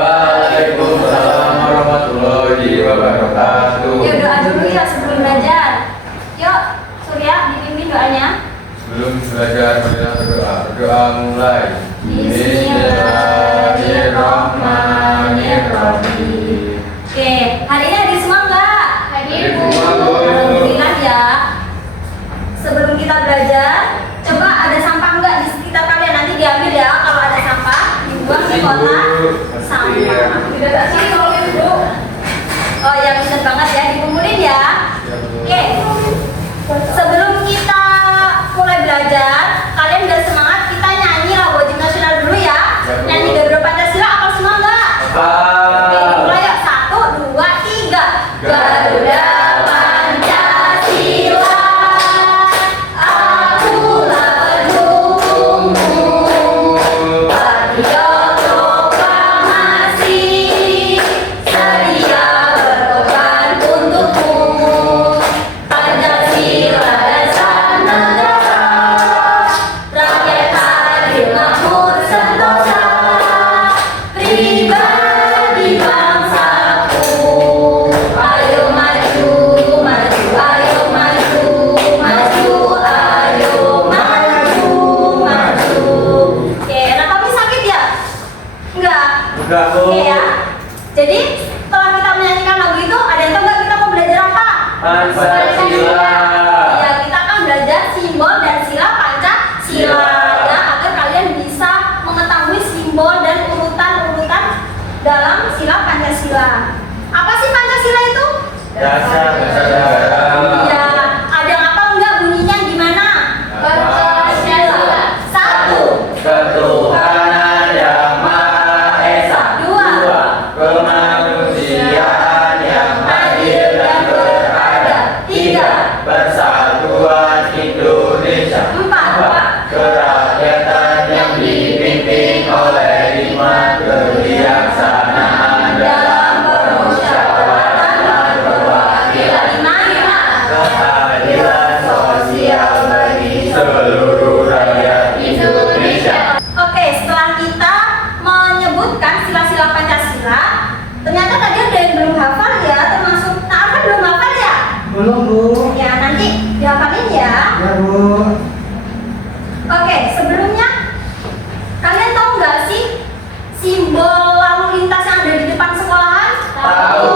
Waalaikumsalam warahmatullahi wabarakatuh. Yuk doa dulu ya sebelum belajar. Yuk Surya dipimpin doanya. Sebelum belajar marilah berdoa. Berdoa mulai. Bismillahirrahmanirrahim. Oke, hari ini hadir semua enggak? Hadir semua, Bu. Alhamdulillah ya. Sebelum kita belajar, coba ada sampah enggak di sekitar kalian? Nanti diambil ya. Kalau ada sampah, dibuang di kotak sampah. Tidak ada sih kalau Bu. Oh ya, bisa banget ya, dikumpulin ya. Oke. Sebelum kita mulai belajar, kalian udah semangat, kita nyanyi lagu wajib nasional dulu ya. Nyanyi Garuda Pancasila, apa semua enggak? Oke, mulai yuk. 1, 2, 3. Garuda Pancasila, akulah pendukungmu, patriot proklamasi, sedia berkorban untukmu. Pancasila dasar negara, rakyat adil makmur sentosa, pribadi bangsaku. Ayo maju, maju, ayo maju, maju, ayo maju, maju. Oke, nah kamu sakit ya? Enggak? Enggak, Bu. Oke ya. Jadi setelah kita menyanyikan lagu itu, ada yang tahu nggak kita mau belajar apa? Pancasila. Ya, kita akan belajar simbol dan sila Pancasila ya, agar kalian bisa mengetahui simbol dan urutan-urutan dalam sila Pancasila. Apa sih Pancasila itu? Dasar negara. Ya, ada yang apa enggak bunyinya gimana? Pancasila. Satu, Ketuhanan yang Maha Esa. Dua. Kemanusiaan yang adil dan beradab. 3. Persatuan Indonesia. 4. Kerakyatan yang dipimpin oleh 5 kebijaksanaan dalam permusyawaratan dan perwakilan. 5. Keadilan sosial bagi seluruh rakyat Indonesia. Oke, setelah kita menyebutkan sila-sila Pancasila, ternyata tadi ada yang belum hafal ya, termasuk Arfan belum hafal ya? Belum, Bu. Ya, nanti dihafalin ya. Ya, Bu. Oke, sebelumnya kalian tahu nggak sih simbol lalu lintas yang ada di depan sekolahan? Tahu.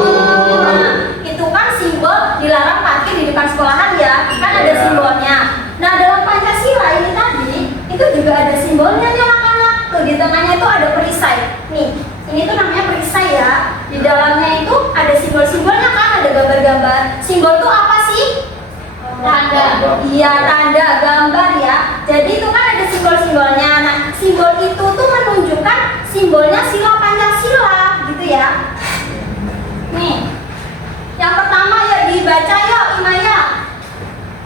Nah, itu kan simbol dilarang parkir di depan sekolahan ya, kan ada Iya. simbolnya. Nah, dalam Pancasila ini tadi itu juga ada simbolnya nih anak-anak. Tuh di tengahnya itu ada perisai. Nih, ini tuh namanya perisai ya. Di dalamnya itu ada simbol-simbolnya kan, ada gambar-gambar. Simbol itu apa sih? Tanda. Iya, tanda, gambar ya. Jadi itu kan ada simbol-simbolnya. Nah, simbol itu tuh menunjukkan simbolnya sila Pancasila gitu ya. Nih, yang pertama yuk dibaca yuk Imaya.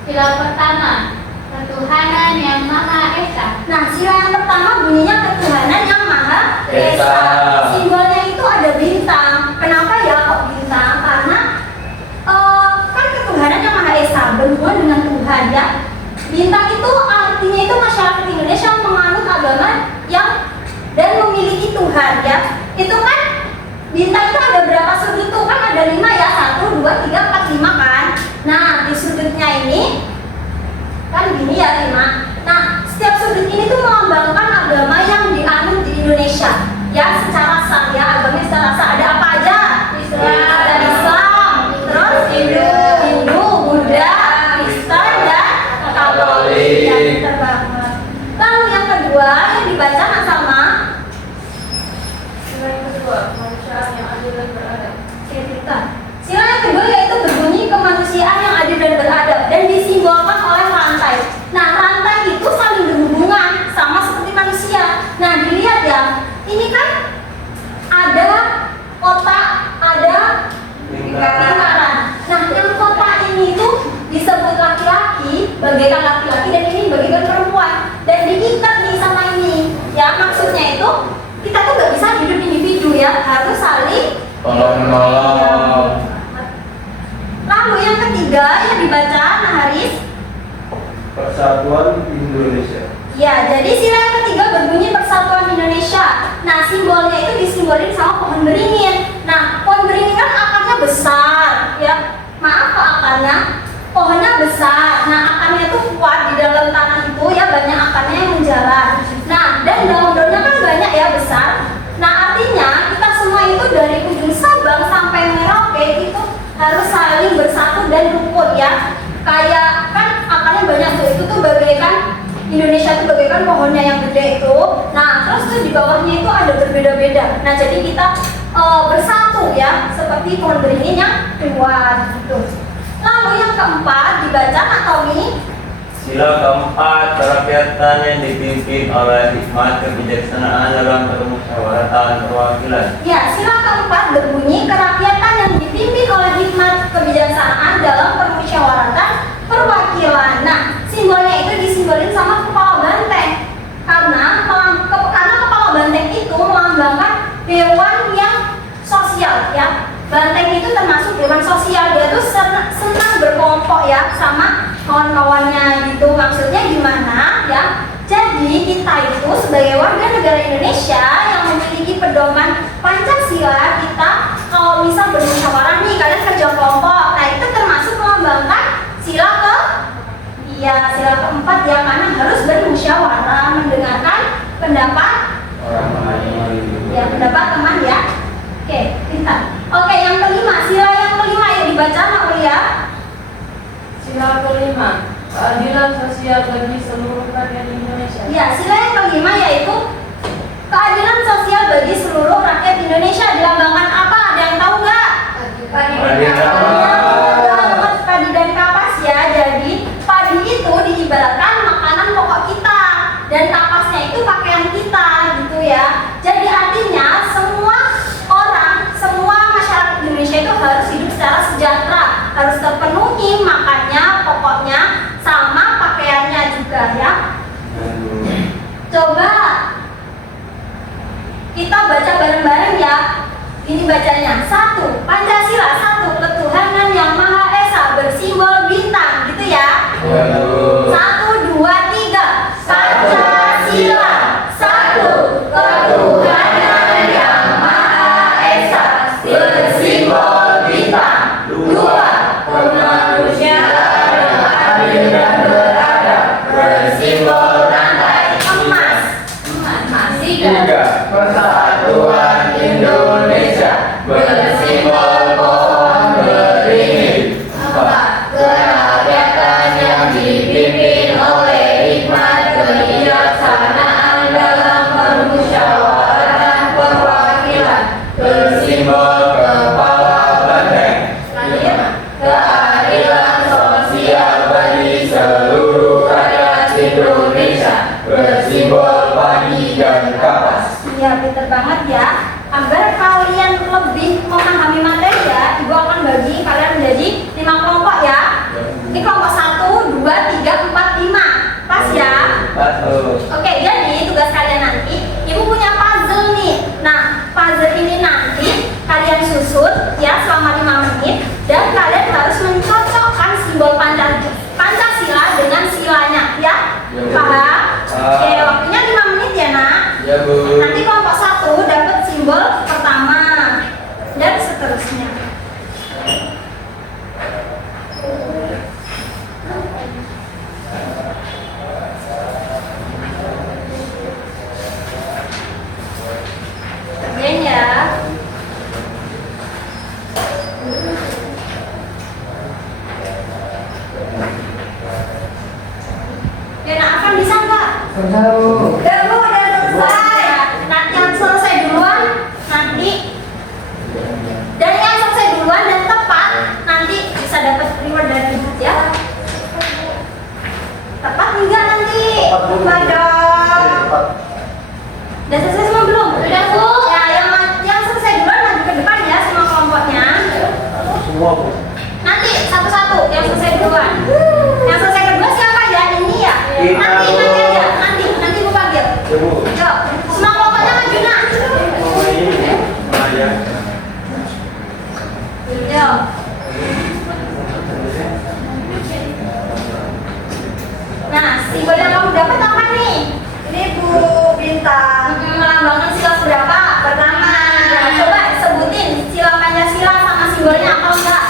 Sila pertama, ketuhanan yang Maha Esa. Nah, sila yang pertama bunyinya ketuhanan yang Maha Esa. Esa. Simbolnya itu ada bintang. Kenapa ya kok bintang? Karena kan ketuhanan yang Maha Esa berhubungan dengan Tuhan ya. Bintang itu artinya itu masyarakat Indonesia yang menganut agama yang dan memiliki Tuhan ya. Itu kan bintang itu ada berapa sudut tuh? Kan ada 5 ya. 1, 2, 3, 4, 5 kan. Nah, di sudutnya ini kan gini ya 5. Nah, setiap sudut ini tuh melambangkan agama yang dianut di Indonesia ya, secara sah ya, agamanya secara sah. Ada apa aja? Ada Islam, terus Hindu, Buddha, Kristen dan Katolik. Ya, pintar banget. Lalu yang kedua yang dibaca Nak Salma. Sila yang kedua, kemanusiaan yang adil dan beradab. Sila yang kedua yaitu berbunyi kemanusiaan yang adil dan beradab dan disimbolkan oleh rantai. Nah, rantai itu saling berhubungan sama seperti manusia. Nah, dilihat ya, ini kan ada kotak, ada lingkaran. Nah, yang kotak ini tuh disebut laki-laki, bagaikan laki-laki, dan ini bagaikan perempuan. Dan diikat nih sama ini. Ya, maksudnya itu kita tuh gak bisa hidup individu ya, harus saling Tolong menolong. Lalu yang ketiga yang dibaca Nah Haris. Persatuan Indonesia. Ya, jadi sila yang ketiga berbunyi Persatuan Indonesia. Nah, simbolnya itu disimbolin sama pohon beringin. Nah, pohon beringin kan akarnya besar, ya. Maaf Pak, akarnya, pohonnya besar. Nah, akarnya itu kuat di dalam tanah itu, ya, banyak akarnya yang menjalar. Nah, dan daun-daunnya kan banyak ya, besar. Nah, artinya kita semua itu dari ujung Sabang sampai Merauke itu harus saling bersatu dan rukun, ya. Kayak kan akarnya banyak tuh, itu tuh bagaikan Indonesia itu bagaikan pohonnya yang gede itu. Nah, terus tuh di bawahnya itu ada berbeda-beda. Nah, jadi kita bersatu, ya, seperti pohon beringin yang kuat gitu. Lalu yang keempat dibaca Kak Tommy. Sila keempat, kerakyatan yang dipimpin oleh hikmat kebijaksanaan dalam permusyawaratan perwakilan. Ya, sila keempat berbunyi kerakyatan yang dipimpin oleh hikmat kebijaksanaan dalam permusyawaratan perwakilan. Nah, simbolnya itu disimbolin sama kepala banteng. Karena kepala banteng itu melambangkan hewan yang sosial, ya. Banteng itu termasuk hewan sosial, dia tuh senang berkelompok, ya, sama kawan-kawannya gitu. Maksudnya gimana, ya? Jadi kita itu sebagai warga negara Indonesia yang memiliki pedoman Pancasila, kita kalau misal bermusyawarah nih, kalian kerja kelompok, nah itu termasuk melambangkan sila sila keempat, ya, karena harus bermusyawarah, mendengarkan pendapat orang lain. ya, pendapat teman, ya. Oke, pintar. Oke, yang kelima, sila yang kelima ya dibaca Nak Ulia. Sila kelima, keadilan sosial bagi seluruh rakyat Indonesia. Ya, sila yang kelima yaitu keadilan sosial bagi seluruh rakyat Indonesia. Dilambangkan apa? Ada yang tahu nggak? Padi dan kapas, ya. Jadi padi itu diibaratkan makanan pokok kita dan kapasnya itu pakaian kita gitu, ya. Jadi artinya semua masyarakat Indonesia itu harus hidup secara sejahtera, harus terpenuhi makannya, pokoknya, sama pakaiannya juga, ya. Coba kita baca bareng-bareng, ya. Ini bacanya. 1. Pancasila. 1. Ketuhanan yang Maha Esa bersimbol bintang, gitu, ya. 1, 2, 3. Pancasila. 1. Ketuhanan yang Maha Esa bersimbol bintang. 2. Kemanusiaan yang adil dan beradab bersimbol rantai emas. 3. Persatuan Indonesia bersimbol pohon beringin. 4. Kerakyatan yang dipimpin oleh hikmat kebijaksanaan dalam permusyawaratan perwakilan Bersimbol kepala banteng. 5. Keadilan sosial bagi seluruh rakyat Indonesia Bersimbol padi dan kapas. Ya, pinter banget, ya. Agar kalian lebih memahami materi, ya, Ibu akan bagi kalian menjadi 5 kelompok, ya. Ini kelompok 1, 2, 3, 4, 5. Pas, ya. Oke, jadi tugas kalian nanti, Ibu punya puzzle nih. Nah, puzzle ini nanti kalian susun, ya, selama 5 menit. Dan kalian harus mencocokkan simbol Pancasila dengan silanya, ya. Paham? Oke, waktunya 5 menit, ya, Nak. Ya, Bu. Nanti kelompok 1 dapat simbol pertama dan seterusnya. Kerjain, ya. Ya, Nak Afan bisa nggak? Udah, Bu, udah selesai. Nah, yang selesai duluan nanti, dan yang selesai duluan dan tepat nanti bisa dapat reward dari Ibu, ya. Tepat enggak nanti? Tepat dong. Udah selesai semua belum? Udah, Bu. Ya, yang selesai duluan maju ke depan, ya, semua kelompoknya. Semua, Bu. Nanti satu-satu yang selesai duluan. Yang selesai kedua siapa, ya? Ini, ya. Nanti aja. Nanti Bu panggil. Ya, Bu. Yuk, semua kelompoknya maju, Nak. Ya. Yuk. Nah, simbol yang kamu dapat apa nih? Ini Bu bintang. melambangkan sila berapa? Pertama. Ya, coba sebutin sila Pancasila sama simbolnya apa enggak?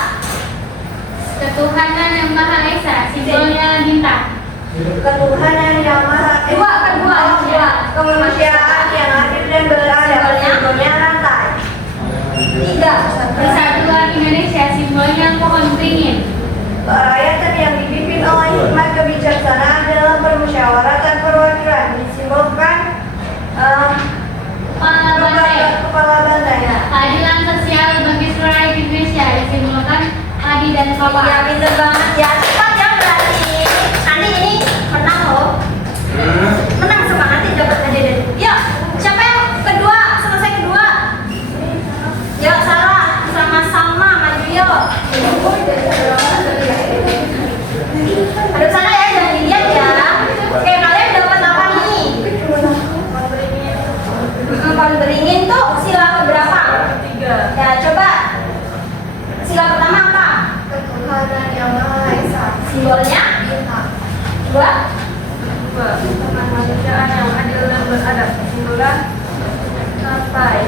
Ketuhanan yang Maha Esa, simbolnya bintang. Ketuhanan yang maha Kedua. kemanusiaan yang adil dan beradab, simbolnya rantai. 3. Persatuan Indonesia, simbolnya pohon beringin. Kerakyatan yang dipimpin oleh hikmat kebijaksanaan dalam permusyawaratan perwakilan disimbolkan Kepala bantai. kepala bantai. Keadilan sosial bagi seluruh rakyat Indonesia, disimbolkan padi dan Ya, kelapa. pinter banget ya. Cepat ya berarti. Nanti ini menang loh. Menang semangat ya dapat aja deh. Yuk, siapa yang kedua? Selesai kedua. Yuk, Sarah, sama-sama maju yuk. Aduh sana ya, jangan dilihat ya. Oke, kalian dapat apa nih? Pohon beringin tuh sila berapa? 3. Ya, coba. Sila pertama apa? Ketuhanan yang maha esa, Simbolnya? bintang. 2. Kemanusiaan yang adil dan beradab, simbolnya rantai.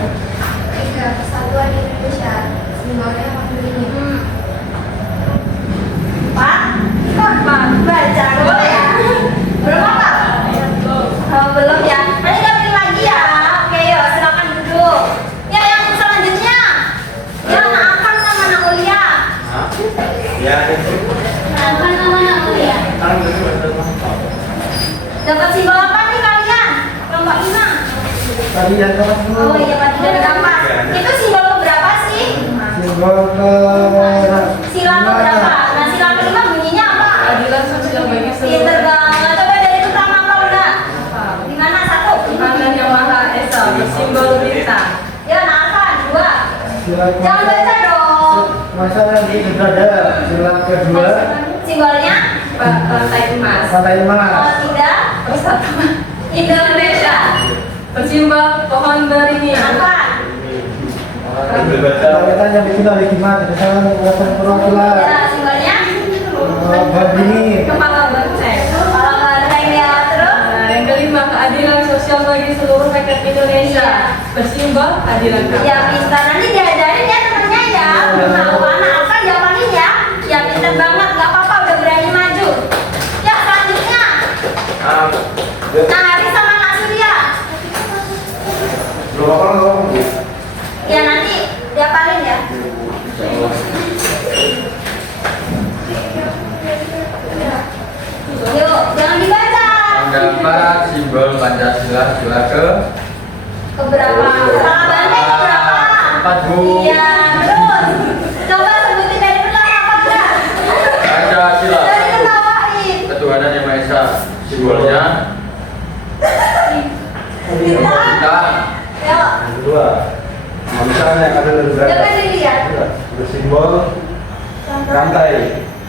3. Persatuan Indonesia, simbolnya pohon beringin. 4. Baca boleh ya? Belum apa? Oh, belum ya. Nanti dapetin lagi ya. Oke, yuk silakan duduk. Ya, yang selanjutnya. Ya, Naafan sama Naulia. Ya, Apa namanya mulia? Dapat simbol apa nih kalian? Kelompok 5. tadi yang Oh iya, Pak tidak dapat. Itu simbol berapa sih? simbol ke Sila berapa? Nah, sila kelima bunyinya apa? Keadilan sosial bagi Pinter banget. Coba dari pertama apa udah? Di mana? 1. Tuhan yang Maha Esa, simbol bintang. Ya, Naafan. 2. sila Jangan baca dong. masa nanti berada sila kedua Simbolnya? Rantai emas. pantai emas. Oh, 3. Persatuan Indonesia. bersimbol pohon beringin. Apa? Kerakyatan yang dipimpin oleh hikmat kebijaksanaan perwakilan Ya, simbolnya? pohon beringin. Kepala bantai. Kalau banteng ya, terus? Nah, yang kelima, keadilan sosial bagi seluruh rakyat Indonesia, bersimbol keadilan Ya, kamu. pintar. Nanti diajarin ya temennya ya. Belum tahu anak apa jawabannya ya. Ya, pintar banget. Gak apa-apa, udah berani maju. Ya, selanjutnya. Nah, Haris sama Nak Surya. Ya, nanti diapalin ya. Yuk, jangan dibaca. Mendapat simbol Pancasila sila ke Keberapa? Kepala banteng keberapa? 4, Bu. Iya, terus. Coba sebutin dari pertama apa enggak? Pancasila. Dari ketawain. Ketuhanan yang Maha Esa, simbolnya bintang. Yuk, Kedua, kemanusiaan yang ada dan coba beradab, dilihat. bersimbol rantai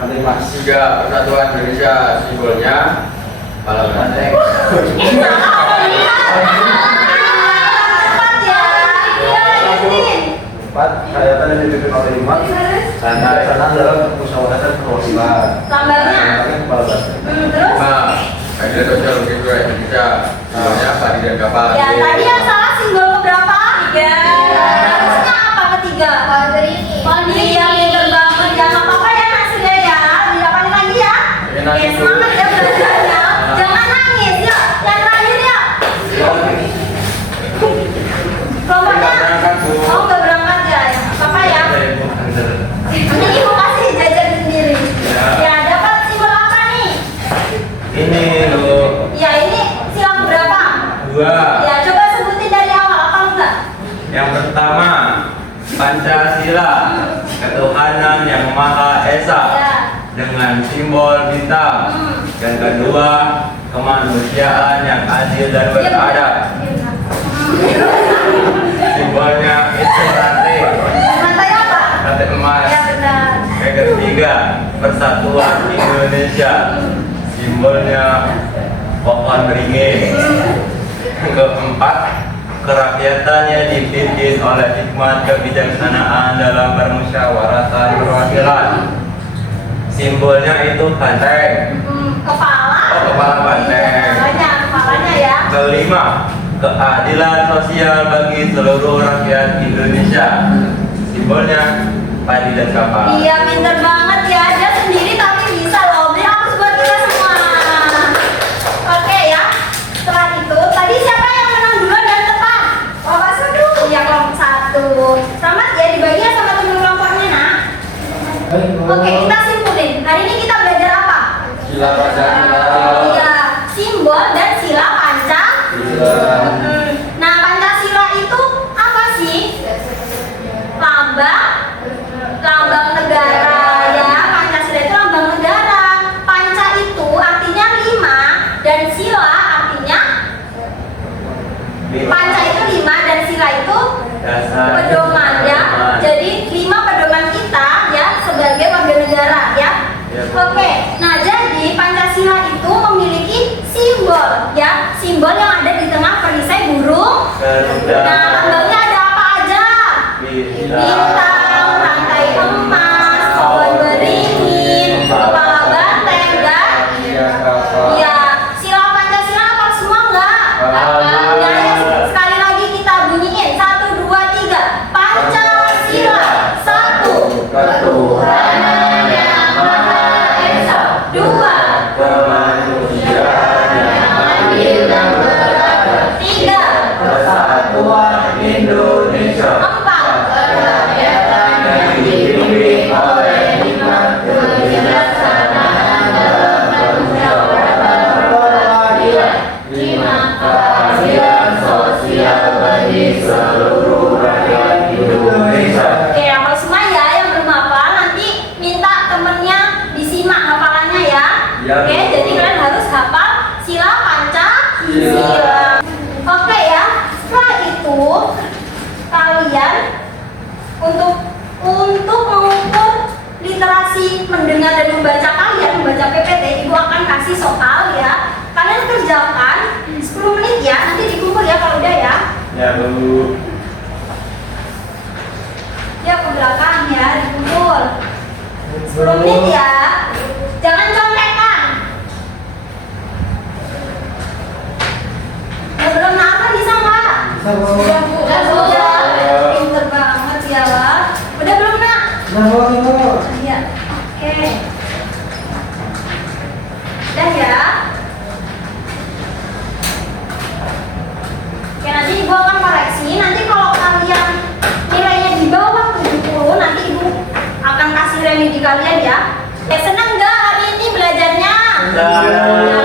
emas. 3. Persatuan Indonesia, simbolnya kepala banteng. Cepat ya. Iya, lanjutin. 4. Kerakyatan yang dipimpin oleh hikmat dan kebijaksanaan dalam permusyawaratan perwakilan. Tambahnya. Kepala banteng. Terus? 5. Keadilan sosial bagi seluruh rakyat Indonesia, simbolnya padi dan kapal. Ya, tadi yang salah simbol keberapa? 3. Harusnya apa ketiga? Pohon beringin. Iya, pinter banget. Ya, nggak apa-apa ya, Nak Surya ya. Didapatkan lagi ya. Oke, semangat ya belajarnya. Jangan nangis, yuk. Yang terakhir yuk. Kelompoknya? Oh, nggak berangkat ya. Apa ya? Nanti ibu kasih jajan sendiri. Ya, dapat simbol apa nih? Ini loh. Ya, ini sila berapa? 2. Ya, coba sebutin dari awal apa enggak? Yang pertama, Pancasila, ketuhanan yang Maha Esa Ya. dengan simbol bintang. Yang kedua, kemanusiaan yang adil dan beradab. Simbolnya itu rantai, Rantai apa? rantai emas. Ya, benar. Yang ketiga, persatuan Indonesia. Simbolnya pohon beringin. Yang keempat, kerakyatannya dipimpin oleh hikmat kebijaksanaan dalam permusyawaratan perwakilan. Simbolnya itu banteng. Kepala. Oh, kepala banteng. Banyak kepalanya ya. Kelima, keadilan sosial bagi seluruh rakyat Indonesia. Simbolnya padi dan kapak. Iya, pinter banget ya. Dia sendiri tapi bisa loh. Beri hapus buat kita semua. Oke ya. Setelah itu, tadi siapa yang menang duluan dan tepat? Kelompok 1. Iya, kelompok 1. Selamat ya, dibagi ya sama teman kelompoknya, nak. Oke, kita simpulin. Hari ini kita belajar apa? Sila Pancasila. Iya, simbol dan sila Pancasila. Nah, Pancasila itu apa sih? Lambang negara ya. Pancasila itu lambang negara. Panca itu artinya 5 dan sila artinya panca itu 5 dan sila itu Dasar pedoman ya. Jadi 5 pedoman kita ya sebagai warga negara ya. Ya. Oke. Nah, jadi Pancasila itu memiliki simbol ya. Simbol yang ada di tengah perisai burung. Nah, lambangnya ada apa aja? Bintang, rantai emas, pohon beringin, kepala banteng dan ya. Sila Pancasila apa semua enggak? Ya, ya, sekali lagi kita bunyiin 1, 2, 3. Pancasila 1. Ketuhanan yang Maha Esa. 2. kemanusiaan yang adil dan beradab. 3. Persatuan Indonesia. 4. Kerakyatan yang dibimbing oleh hikmat kebijaksanaan dalam permusyawaratan perwakilan. 5. Keadilan sosial bagi seluruh rakyat Indonesia. Oke, hafal semua ya. Yang belum hafal nanti minta temennya disimak hafalannya ya. Ya, Oke, betul. jadi kalian harus hafal sila Pancasila. Oke ya. Setelah itu kalian untuk mengukur literasi mendengar dan membaca kalian, membaca PPT, Ibu akan kasih soal ya. Kalian kerjakan 10 menit ya. Nanti dikumpul ya kalau udah ya. Ya, Bu. Ya ke belakang ya, dikumpul 10 menit ya. Jangan contekan. Yang belum nafas bisa nggak? Sudah Bu. Pinter banget ya. Udah belum nak? Iya. Oke. Udah ya. Oke, nanti Ibu akan koreksi. Nanti kalau kalian nilainya di bawah 70, nanti Ibu akan kasih remedi kalian ya. Senang nggak hari ini belajarnya? Senang.